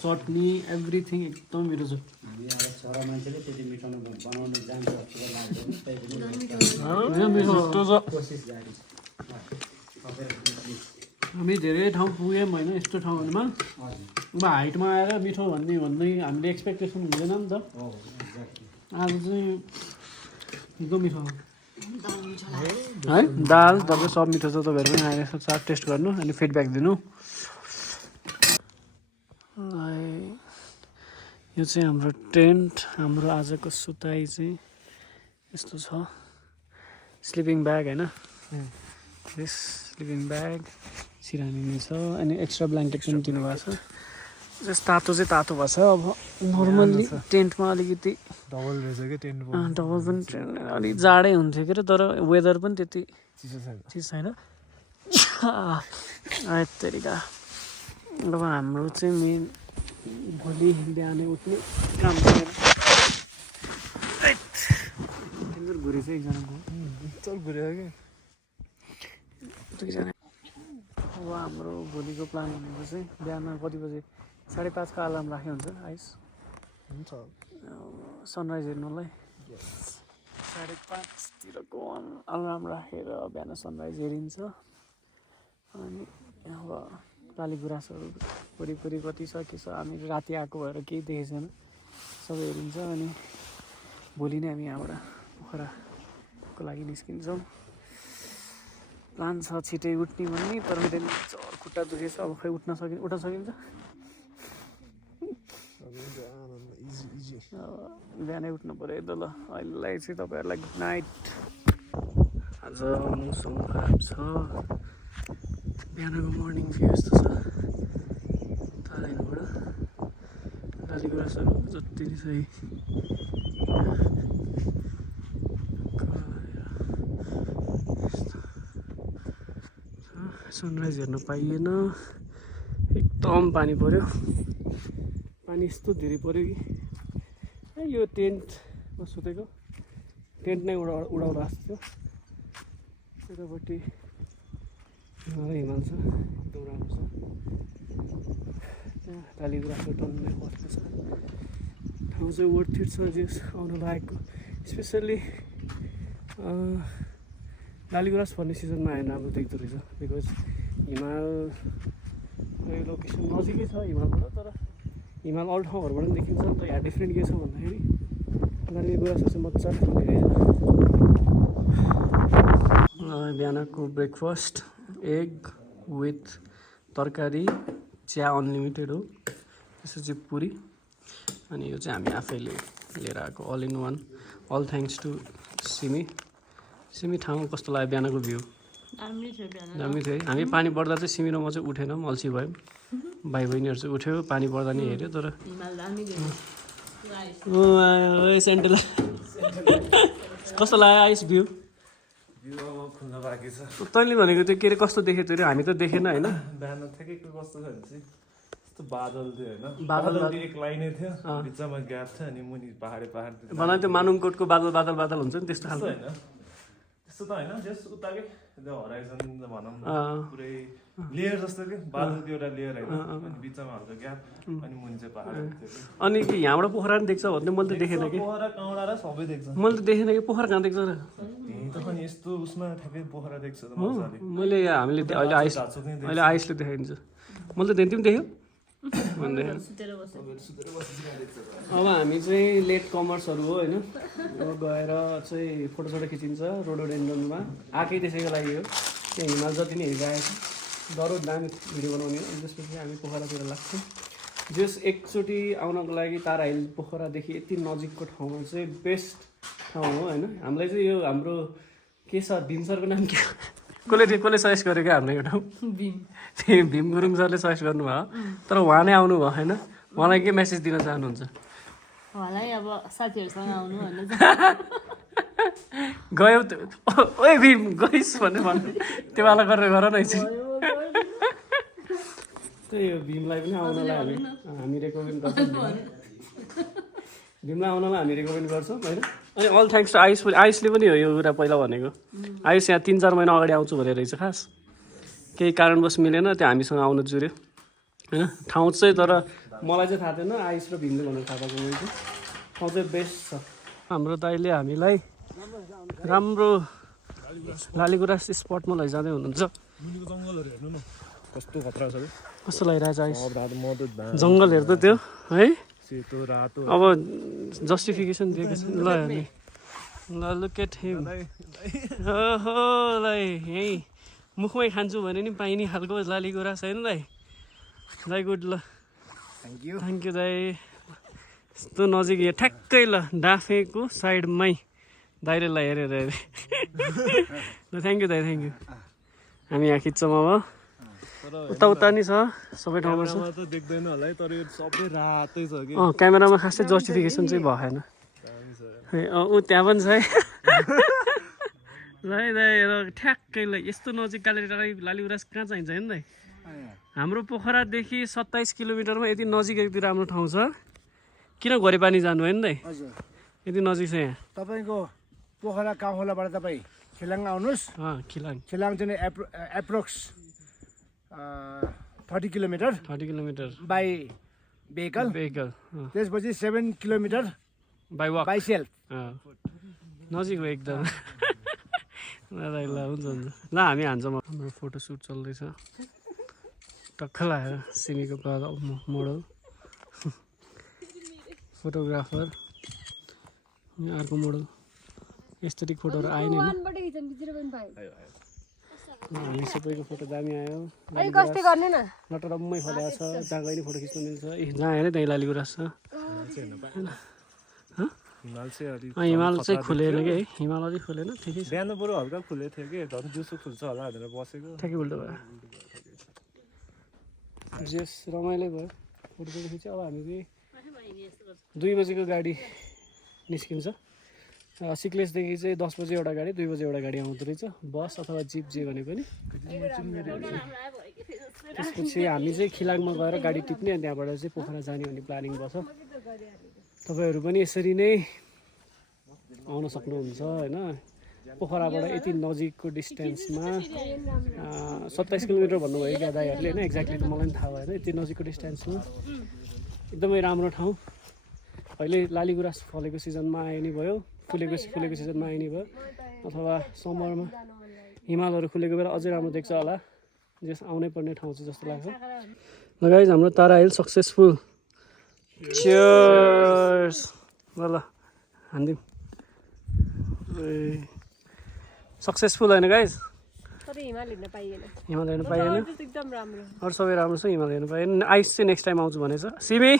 चटनी एभ्रिथिङ एकदम मिठो छ हामी धेरै ठाउँ पुग्यौँ होइन यस्तो ठाउँहरूमा अब हाइटमा आएर मिठो भन्ने हामीले एक्सपेक्टेसन हुँदैन नि त आज चाहिँ एकदम मिठो है दाल तपाईँ सब मिठो छ तपाईँहरू पनि आएर साथ टेस्ट गर्नु अनि फिडब्याक दिनु यो चाहिँ हाम्रो टेन्ट हाम्रो आजको सुताइ चाहिँ यस्तो छ स्लिपिङ ब्याग होइन यस स्लिपिङ ब्याग सिरानी नै छ अनि एक्स्ट्रा ब्ल्याङ्केट पनि दिनुभएको छ जस तातो चाहिँ तातो भएको छ अब नर्मल्ली टेन्टमा अलिकति डबल रहेछ कि टेन्ट डबल पनि अलिक जाडै हुन्थ्यो के तर वेदर पनि त्यति चिज छैन तरिका अब हाम्रो चाहिँ मेन भोलि बिहानै उठ्ने काम गरेर घुरे चाहिँ एकजनाको घुऱ्यो कि दुईजना अब हाम्रो भोलिको प्लान भनेको चाहिँ बिहान कति बजे 5:30 को अलार्म राखेको हुन्छ आइस हुन्छ सनराइज हेर्नुलाई 5:30 तिरको अलार्म राखेर बिहान सनराइज हेरिन्छ अनि अब लालीगुराँसहरू वरिपरि कति छ के छ हामी राति आएको भएर केही देखेको छैन सबै हेरिन्छ अनि भोलि नै हामी यहाँबाट पोखराको लागि निस्किन्छौँ प्लान छ छिटै उठ्ने भन्ने तर मेरो खुट्टा दुखेछ अब खै उठ्न सकिन्छ बिहानै उठ्नु पऱ्यो त ल अहिलेलाई चाहिँ तपाईँहरूलाई गुड नाइट आज मौसम खराब छ बिहानको मर्निङ भ्यू यस्तो छ ताराइनबाट लालीगुराँसहरू जति नै सही सनराइज हेर्न पाइएन एकदम पानी पऱ्यो पानी यस्तो धेरै पऱ्यो कि यो टेन्टमा सुतेको टेन्ट नै उडाउला जस्तो थियो यतापट्टि हिमाल छ एकदम राम्रो छ त्यहाँ लालीगुराँसको टन्नै बस्नु छ ठाउँ चाहिँ वर्थ इट छ जस आउनु लागेको स्पेसल्ली लालीगुराँस भन्ने सिजनमा आएन अब देख्दो रहेछ बिकज हिमाल यो लोकेसन नजिकै छ हिमालबाट तर हिमाल अरू ठाउँहरूबाट पनि देखिन्छ नि त यहाँ डिफ्रेन्ट के छ भन्दाखेरि लालीगुराँसहरू चाहिँ मजाले फुलिरहेछ बिहानको ब्रेकफास्ट एग विथ तरकारी चिया अनलिमिटेड हो त्यसपछि पुरी अनि यो चाहिँ हामी आफैले लिएर आएको all in one all thanks to Simi ठाउँ कस्तो लाग्यो बिहानको भ्यू दामी थियो है हामी पानी पर्दा चाहिँ सिमी र म चाहिँ उठेनौँ अल्छी भयौँ भाइ बहिनीहरू चाहिँ उठ्यो पानी पर्दा नि हेऱ्यो तर सेन्टेला कस्तो लाग्यो आइस भ्यू तैँले भनेको त्यो के अरे कस्तो देखेको थियो अरे हामी त देखेन होइन बिहान ठ्याक्कै कस्तो छ भने चाहिँ यस्तो बादल थियो होइन बादल एक लाइनै थियो बिचमा ग्याप थियो अनि मुनि पहाड मलाई त्यो मानुङकोटको बादल हुन्छ नि त्यस्तो खालको होइन त्यस्तो त होइन जस उताकै हराइजन भनौँ न पुरै लेयर जस्तो कि बादलको एउटा लेयर होइन अनि बिचमा हल्का ग्याप अनि मुनि चाहिँ पहाड थियो अनि कि यहाँबाट पोखरा नि देख्छ भन्ने मैले त देखेन कि पोखरा काँडा र सबै देख्छ मैले त देखेन कि पोखरा कहाँ देख्छ र त पनि यस्तो उसमा ठ्याक्कै पोखरा देख्छ त मजाले मैले हामीले अहिले आइसले देखाइदिन्छ मैले त तिमी देख्यो अब हामी चाहिँ लेट कमर्सहरू हो होइन अब गएर चाहिँ फोटोसोटो खिचिन्छ रोडोडेन्ड्रनमा आएकै त्यसैको लागि हो त्यहाँ हिमाल जति नै हेरिरहेको छ डह्रो दामी भिडियो बनाउने अनि त्यसपछि हामी पोखरातिर लाग्छौँ जस एकचोटि आउनको लागि तारा हिल पोखरादेखि यति नजिकको ठाउँमा चाहिँ बेस्ट ठाउँ हो होइन हामीलाई चाहिँ यो हाम्रो के छ भीम सरको नाम के कसले सजेस्ट गरेको क्या हामीलाई यो ठाउँ भीम गुरुङ सरले सजेस्ट गर्नुभयो तर उहाँ नै आउनु भयो होइन उहाँलाई के मेसेज दिन चाहनुहुन्छ उहाँलाई अब साथीहरूसँग आउनु भन्नु गयो ओए भीम गइस् भन्ने भन्नु त्यो वाला गरेर गर न एकछिन त्यही हो भीमलाई पनि आउनलाई हामी रेकमेन्ड गर्छौँ भीमलाई आउनलाई हामी रेकमेन्ड गर्छौँ होइन अनि अल थ्याङ्क्स टु आयुषले पनि हो यो कुरा पहिला भनेको आयुष यहाँ 3-4 महिना अगाडि आउँछु भनेर रहेछ खास केही कारणवश मिलेन त्यो हामीसँग आउनु जुर्यो होइन ठाउँ चाहिँ तर मलाई चाहिँ थाहा थिएन आयुष र भीमले भनेर थाहा पाएको मैले चाहिँ ठाउँ चाहिँ बेस्ट छ हाम्रो दाइले हामीलाई राम्रो लालीगुराँस स्पटमा लैजाँदै हुनुहुन्छ जङ्गलहरू हेर्नु न कस्तो खतरा छ कस्तो लागिरहेछ आइस जङ्गलहरू त त्यो है सेतो रातो अब जस्टिफिकेसन दिएको छ ल हेर्ने ल लुक एट हिम ओहो लाई यही मुखमै खान्छु भने नि पाइने खालको लाली गुराँस होइन दाइ दाइ गुड ल थ्याङ्क यू दाइ यस्तो नजिक यहाँ ठ्याक्कै ल डाँफेको साइडमै दाइले ल हेरेर हेरे ल थ्याङ्क यू दाइ थ्याङ्क यू हामी यहाँ खिच्छौँ अब उता उता नि छ सबै ठाउँमा छ देख्दैन होला है तर यो सबै रातै छ कि क्यामेरामा खासै जस्टिफिकेसन चाहिँ भएन ऊ त्यहाँ पनि छ है ल है दाइ ठ्याक्कै ल यस्तो नजिक लाली गुराँस कहाँ चाहिन्छ होइन दाइ हाम्रो पोखरादेखि 27 किलोमिटरमा यति नजिक यति राम्रो ठाउँ छ किन घोरेपानी जानु होइन दाइ यति नजिक छ यहाँ तपाईँको पोखरा काउखोलाबाट तपाईँ खिलाङ आउनुहोस् खिलाङ चाहिँ एप्रोक्स 30 किलोमिटर बाई भेहिकल त्यसपछि 7 किलोमिटर बाई सेल्फ नजिक हो एकदम ल हुन्छ ल हामी हान्छौँ हाम्रो फोटोसुट चल्दैछ टक्क लगाएर सिमीको मोडल फोटोग्राफर अर्को मोडल एस्थेटिक फोटोहरू आयो नि हामी सबैको फोटो दामी आयो नटरम्मै फलाएको छ जहाँ गए नि फोटो खिच्न मिल्छ जहाँ हेऱ्यो त्यहीँ लाली गुराँस छ हिमाल चाहिँ खुलेन कि है हिमाल अलिक खुलेन ठिकै छ बिहान बरु हल्का खुलेको थियो कि झन् दिउँसो खुल्छ होला भनेर बसेको ठ्याक्कै उल्टो भयो जेस रमाइलो भयो फोटो खिच्यो अब हामी चाहिँ 2 बजीको गाडी निस्किन्छ सिक्लेसदेखि चाहिँ 10 बजी एउटा गाडी 2 बजी एउटा गाडी आउँदो रहेछ बस अथवा जिप जे भने पनि त्यसपछि हामी चाहिँ खिलाङमा गएर गाडी टिप्ने अनि त्यहाँबाट चाहिँ पोखरा जाने भन्ने प्लानिङ गर्छ तपाईँहरू पनि यसरी नै आउन सक्नुहुन्छ होइन पोखराबाट यति नजिकको डिस्टेन्समा 27 किलोमिटर भन्नुभयो क्या दाइहरूले होइन एक्ज्याक्टली त मलाई पनि थाहा भएन यति नजिकको डिस्टेन्समा एकदमै राम्रो ठाउँ अहिले लाली गुराँस फलेको सिजनमा आए नि भयो फुलेको सिजनमा आए नि भयो अथवा समरमा हिमालहरू खुलेको बेला अझै राम्रो देख्छ होला जस आउनै पर्ने ठाउँ चाहिँ जस्तो लाग्छ ल गाइज हाम्रो तारा हिल सक्सेसफुल चियर्स ल हान्दिउँ सक्सेसफुल होइन गाइज हिमाल हेर्न पाइएन अरू सबै राम्रो छ हिमाल हेर्न पाइएन आइस चाहिँ नेक्स्ट टाइम आउँछु भनेछ सिमी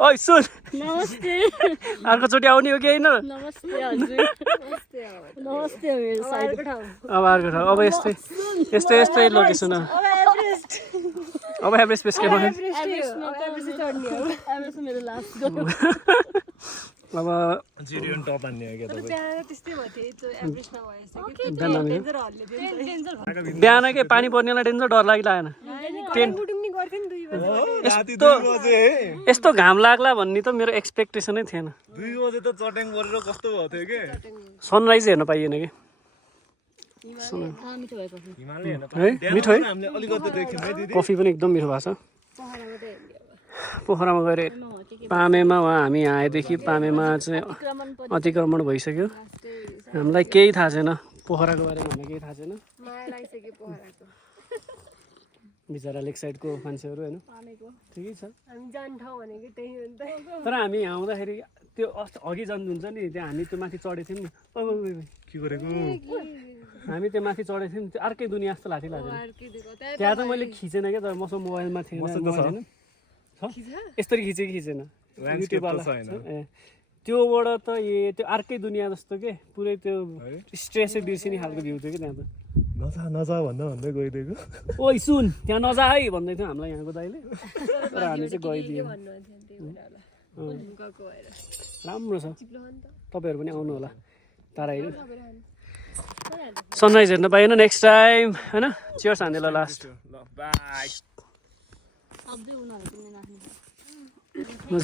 ओइ सुन नमस्ते अर्कोचोटि आउने हो कि होइन नमस्ते हजुर नमस्ते अब अर्को ठाउँ अब यस्तै लोकेसन अब एभरेस्ट बेस क्याम्प अब जिरियन टप हान्ने हो बिहानकै पानी पर्नेलाई डेन्जर डर लागिरहेन यस्तो घाम लाग्ला भन्ने त मेरो एक्सपेक्टेसनै थिएन 2 बजे त चट्याङ गरेर कस्तो भएको थियो कि सनराइज हेर्न पाइएन कि मिठो है कफी पनि एकदम मिठो भएको छ पोखरामा गएर पामेमा हामी यहाँ आएदेखि पामेमा चाहिँ अतिक्रमण भइसक्यो हामीलाई केही थाहा छैन पोखराको बारेमा हामीलाई केही थाहा छैन बिचरा लेक साइडको मान्छेहरू होइन ठिकै छ तर हामी यहाँ आउँदाखेरि त्यो अघि जानुहुन्छ नि त्यहाँ हामी त्यो माथि चढेको थियौँ नि के गरेको हामी त्यो माथि चढेको थियौँ त्यो अर्कै दुनियाँ जस्तो लाग्थ्यो त्यहाँ त मैले खिचेन क्या तर मसँग मोबाइलमा थिएन यस्तरी खिचेन युट्युबवाला त्योबाट त त्यो अर्कै दुनियाँ जस्तो के पुरै त्यो स्ट्रेसै बिर्सिने खालको भ्यू थियो कि त्यहाँ त नजा भन्दै गइदिएको ओइ सुन त्यहाँ नजा है भन्दै थियो हामीलाई यहाँको दाइले तर हामी चाहिँ गइदियौँ राम्रो छ तपाईँहरू पनि आउनु होला तारा हिल सनराइज हेर्न पाएन नेक्स्ट टाइम होइन चियर्स हान्दै ल लास्ट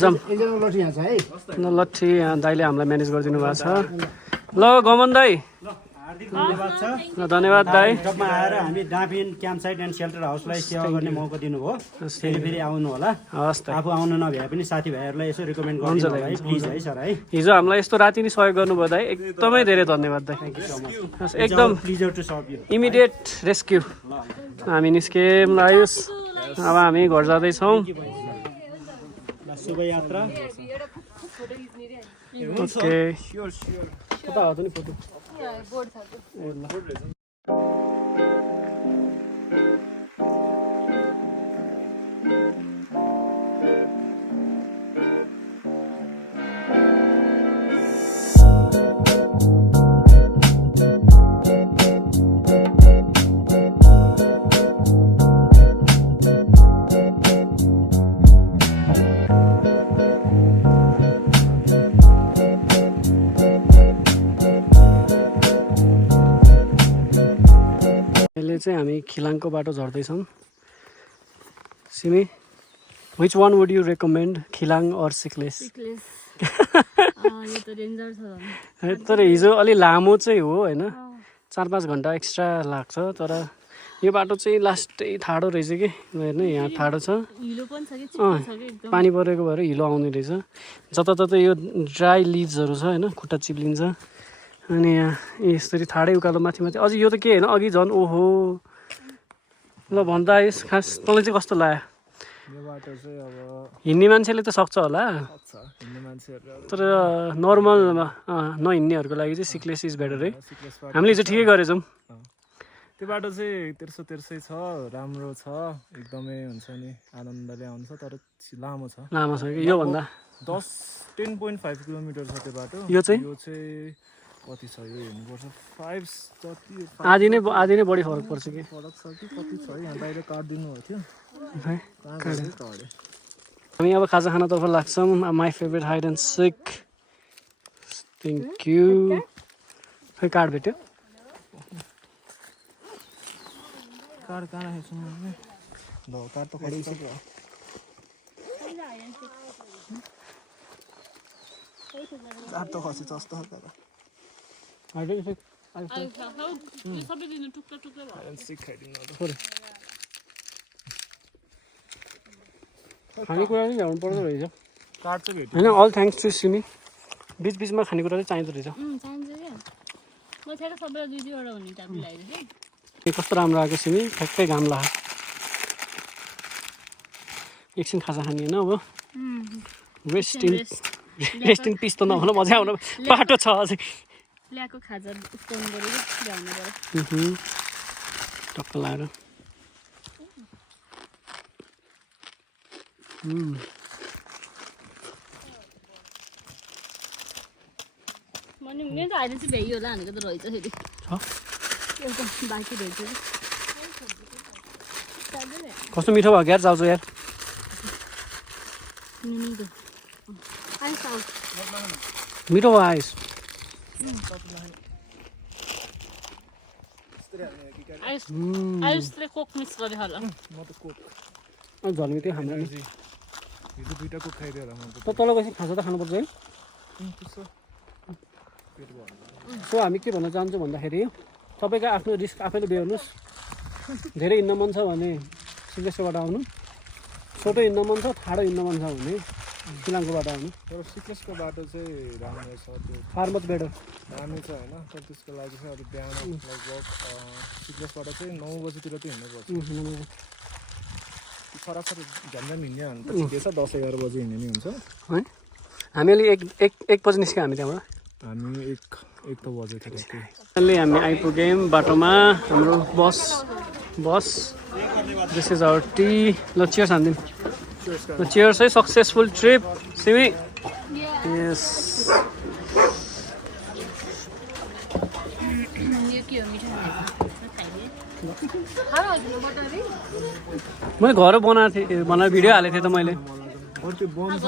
जाम ल लट्ठी यहाँ दाइले हामीलाई म्यानेज गरिदिनु भएको छ ल गमन दाई धन्यवाद दाई जबमा आएर हामी डाँफिन क्याम्प साइट एन्ड सेल्टर हाउसलाई सेवा गर्ने मौका दिनुभयो फेरि आउनु होला हस् त आफू आउनु नभए पनि साथीभाइहरूलाई यसो रिकमेन्ड गर्नु होला है प्लिज है सर है हिजो हामीलाई यस्तो राति नै सहयोग गर्नुभयो दाइ एकदमै धेरै धन्यवाद दाइ एकदम pleasure to serve you immediate rescue हामी निस्क्यौँ आयुष अब हामी घर जाँदैछौँ शुभ यात्रा ओके उता हात नि फोटो यहाँ बोर्ड छ त्यो। ए ल अहिले चाहिँ हामी खिलाङको बाटो झर्दैछौँ Simi which one would you recommend Khilang or Sikles Sikles यो त डेन्जर छ तर हिजो अलि लामो चाहिँ हो होइन 4-5 घन्टा एक्स्ट्रा लाग्छ तर यो बाटो चाहिँ लास्टै ठाडो रहेछ कि हेर्नु यहाँ ठाडो छ हिलो पनि छ कि चिप्लो छ कि एकदम पानी परेको भएर हिलो आउने रहेछ जताततै यो ड्राई लिभ्सहरू छ होइन खुट्टा चिप्लिन्छ अनि यहाँ यसरी ठाडै उकालो माथि माथि अझै यो त के होइन अघि झन् ओहो ल भन्दा यस खास तँलाई चाहिँ कस्तो लाग्यो यो बाटो चाहिँ अब हिँड्ने मान्छेले त सक्छ होला हिँड्ने मान्छेहरू तर नर्मलमा नहिँड्नेहरूको लागि चाहिँ सिक्लेस इज बेटर है सिक्लेस हामीले चाहिँ ठिकै गरेछौँ त्यो बाटो चाहिँ तेर्सै छ राम्रो छ एकदमै हुन्छ नि आनन्दले आउँछ तर लामो छ लामो छ कि योभन्दा 10.5 किलोमिटर छ त्यो बाटो यो चाहिँ कति छ यो हेर्नुपर्छ 5 जति आधी नै बढी फरक पर्छ कि फरक छ कि कति छ यहाँ बाहिर काटिदिनु भएको थियो हामी अब खाजा खानातर्फ लाग्छौँ my favourite hide and seek thank you खै कार्ड भेट्यो कार्ड कहाँ राखेको छु मैले ल कार्ड त खरिदिसक्यो चार त खसी जस्तो खानेकुरा पनि ल्याउनु पर्दो रहेछ कार्ड चाहिँ भेट्यो होइन अल थ्याङ्क्स टु सिमी बिचबिचमा खानेकुरा चाहिँ चाहिँदो रहेछ चाहिन्छ क्या म ठ्याक्क सबैलाई 2-2 वटा भन्ने टाइपले ल्याइदिएको यो कस्तो राम्रो आएको सिमी ठ्याक्कै घाम लाग्यो एकछिन खाजा खाने होइन अब रेस्ट इन पिस त नहुन मजा आउन बाटो छ अझै ल्याएको खाजा उठाउनु पऱ्यो कि ल्याउनु पऱ्यो टक्क लाएर मैले त अहिले चाहिँ भ्याइ होला भनेको त रहेछ फेरि एउटा बाँकी रहेछ कि कस्तो मिठो भयो यार चाउचाउ यार मिठो भयो आइस आयुषले कोक मिक्स गरे होला म त कोक झल्मी त्यो हाम्रो नि हिजो 2टा कोक खाइदियो होला म त तल गएपछि खाजा त खानुपर्छ है सो हामी के भन्न चाहन्छौँ भन्दाखेरि तपाईँको आफ्नो रिस्क आफैले बेहोर्नुहोस् धेरै हिँड्न मन छ भने सिक्लेसकोबाट आउनु छोटो हिँड्न मन छ ठाडो हिँड्न मन छ भने खिलाङकोबाट आउनु तर सिक्लेसको बाटो चाहिँ राम्रो छ त्यो फार मच बेटर दामी छ होइन तर त्यसको लागि चाहिँ अलिक बिहान लगभग सिक्लेसबाट चाहिँ 9 बजीतिर चाहिँ हिँड्नुपर्छ सरासरी झन्डा हिँड्ने भने त ठिकै छ 10-11 बजी हिँड्ने नि हुन्छ है हामी अलि एक बजी निस्क्यौँ हामी त्यहाँबाट हामी एक त बजेको थियो अहिले हामी आइपुग्यौँ बाटोमा हाम्रो बस दिस इज आवर टी ल चियर्स हान्दिउँ ल चियर्स है सक्सेसफुल ट्रिप सिमी यस मैले घर बनाएको थिएँ बनाएर भिडियो हालेको थिएँ त मैले त्यो बन्द